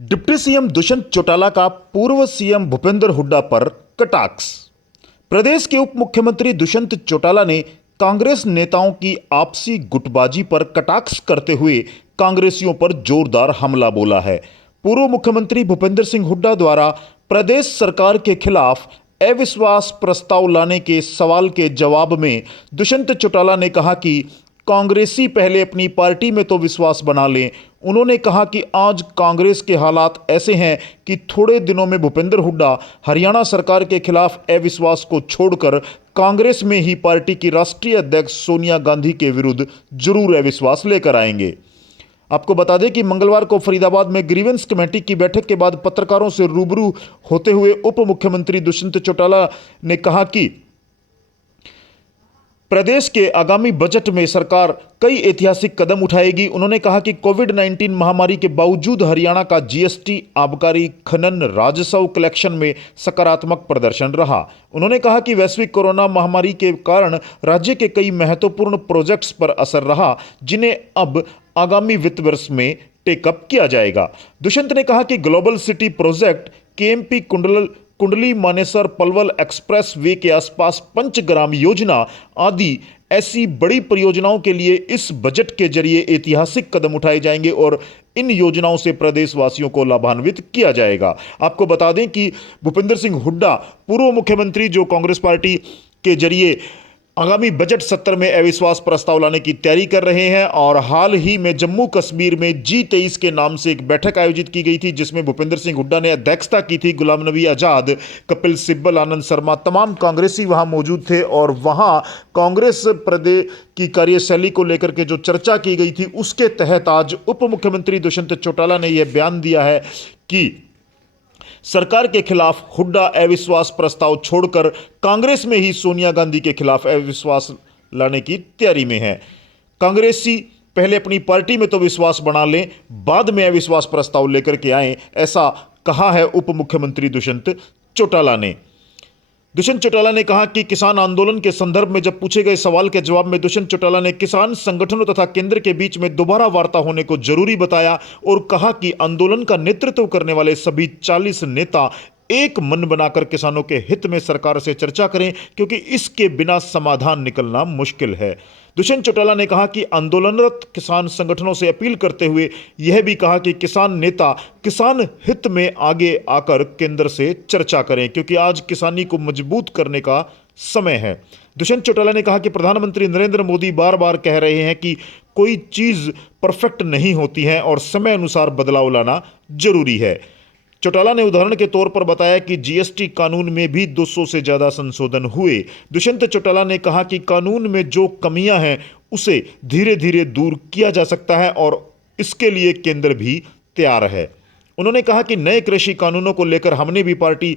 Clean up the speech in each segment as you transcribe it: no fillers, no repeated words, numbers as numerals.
Deputy CM Dushyant Chautala का पूर्व CM Bhupendra Hooda पर कटाक्ष। प्रदेश के उप मुख्यमंत्री दुष्यंत चौटाला ने कांग्रेस नेताओं की आपसी गुटबाजी पर कटाक्ष करते हुए कांग्रेसियों पर जोरदार हमला बोला है। पूर्व मुख्यमंत्री भूपेंद्र सिंह हुड्डा द्वारा प्रदेश सरकार के खिलाफ अविश्वास प्रस्ताव लाने के सवाल के जवाब में दुष्यंत चौटाला ने कहा कि कांग्रेसी पहले अपनी पार्टी में तो विश्वास बना लें। उन्होंने कहा कि आज कांग्रेस के हालात ऐसे हैं कि थोड़े दिनों में भूपेंद्र हुड्डा हरियाणा सरकार के खिलाफ अविश्वास को छोड़कर कांग्रेस में ही पार्टी की राष्ट्रीय अध्यक्ष सोनिया गांधी के विरुद्ध जरूर अविश्वास लेकर आएंगे। आपको बता दें कि मंगलवार को फरीदाबाद में ग्रीवेंस कमेटी की बैठक के बाद पत्रकारों से रूबरू होते हुए उप मुख्यमंत्री दुष्यंत चौटाला ने कहा कि प्रदेश के आगामी बजट में सरकार कई ऐतिहासिक कदम उठाएगी। उन्होंने कहा कि कोविड-19 महामारी के बावजूद हरियाणा का जीएसटी, आबकारी, खनन, राजस्व कलेक्शन में सकारात्मक प्रदर्शन रहा। उन्होंने कहा कि वैश्विक कोरोना महामारी के कारण राज्य के कई महत्वपूर्ण प्रोजेक्ट्स पर असर रहा, जिन्हें अब आगामी वित्त वर्ष में टेकअप किया जाएगा। दुष्यंत ने कहा कि global city project, KMP Kundli Manesar Palwal express way के आसपास पंचग्राम योजना आदि ऐसी बड़ी परियोजनाओं के लिए इस बजट के जरिए ऐतिहासिक कदम उठाए जाएंगे और इन योजनाओं से प्रदेशवासियों को लाभान्वित किया जाएगा। आपको बता दें कि भूपेंद्र सिंह हुड्डा पूर्व मुख्यमंत्री जो कांग्रेस पार्टी के जरिए आगामी बजट सत्र में अविश्वास प्रस्ताव लाने की तैयारी कर रहे हैं और हाल ही में जम्मू कश्मीर में G23 के नाम से एक बैठक आयोजित की गई थी, जिसमें भूपेंद्र सिंह हुड्डा ने अध्यक्षता की थी। गुलाम नबी आजाद, कपिल सिब्बल, आनंद शर्मा, तमाम कांग्रेसी वहां मौजूद थे और वहां कांग्रेस प्रदेश की कार्यशैली को लेकर के जो चर्चा की गई थी, उसके तहत आज उप मुख्यमंत्री दुष्यंत चौटाला ने यह बयान दिया है कि सरकार के खिलाफ हुड्डा अविश्वास प्रस्ताव छोड़कर कांग्रेस में ही सोनिया गांधी के खिलाफ अविश्वास लाने की तैयारी में है। कांग्रेसी पहले अपनी पार्टी में तो विश्वास बना लें, बाद में अविश्वास प्रस्ताव लेकर के आए, ऐसा कहा है उप मुख्यमंत्री दुष्यंत चौटाला ने। दुष्यंत चौटाला ने कहा कि किसान आंदोलन के संदर्भ में जब पूछे गए सवाल के जवाब में दुष्यंत चौटाला ने किसान संगठनों तथा केंद्र के बीच में दोबारा वार्ता होने को जरूरी बताया और कहा कि आंदोलन का नेतृत्व करने वाले सभी 40 नेता एक मन बनाकर किसानों के हित में सरकार से चर्चा करें, क्योंकि इसके बिना समाधान निकलना मुश्किल है। दुष्यंत चौटाला ने कहा कि आंदोलनरत किसान संगठनों से अपील करते हुए यह भी कहा कि किसान नेता किसान हित में आगे आकर केंद्र से चर्चा करें, क्योंकि आज किसानी को मजबूत करने का समय है। दुष्यंत चौटाला ने कहा कि प्रधानमंत्री नरेंद्र मोदी बार बार कह रहे हैं कि कोई चीज परफेक्ट नहीं होती है और समय अनुसार बदलाव लाना जरूरी है। चौटाला ने उदाहरण के तौर पर बताया कि जीएसटी कानून में भी 200 से ज्यादा संशोधन हुए। दुष्यंत चौटाला ने कहा कि कानून में जो कमियां हैं उसे धीरे धीरे दूर किया जा सकता है और इसके लिए केंद्र भी तैयार है। उन्होंने कहा कि नए कृषि कानूनों को लेकर हमने भी पार्टी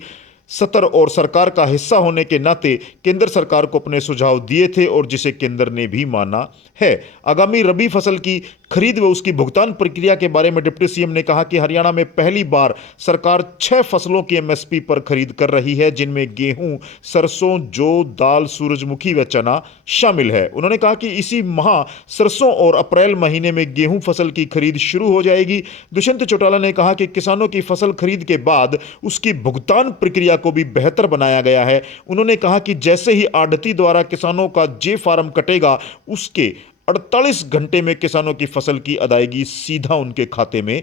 सत्र और सरकार का हिस्सा होने के नाते केंद्र सरकार को अपने सुझाव दिए थे और जिसे केंद्र ने भी माना है। आगामी रबी फसल की खरीद व उसकी भुगतान प्रक्रिया के बारे में डिप्टी सीएम ने कहा कि हरियाणा में पहली बार सरकार 6 फसलों की एमएसपी पर खरीद कर रही है, जिनमें गेहूं, सरसों, जौ, दाल, सूरजमुखी व चना शामिल है। उन्होंने कहा कि इसी माह सरसों और अप्रैल महीने में गेहूं फसल की खरीद शुरू हो जाएगी। दुष्यंत चौटाला ने कहा कि किसानों की फसल खरीद के बाद उसकी भुगतान प्रक्रिया को भी बेहतर बनाया गया है। उन्होंने कहा कि जैसे ही आढ़ती द्वारा किसानों का जे फार्म कटेगा, उसके 48 घंटे में किसानों की फसल की अदायगी सीधा उनके खाते में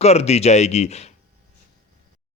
कर दी जाएगी।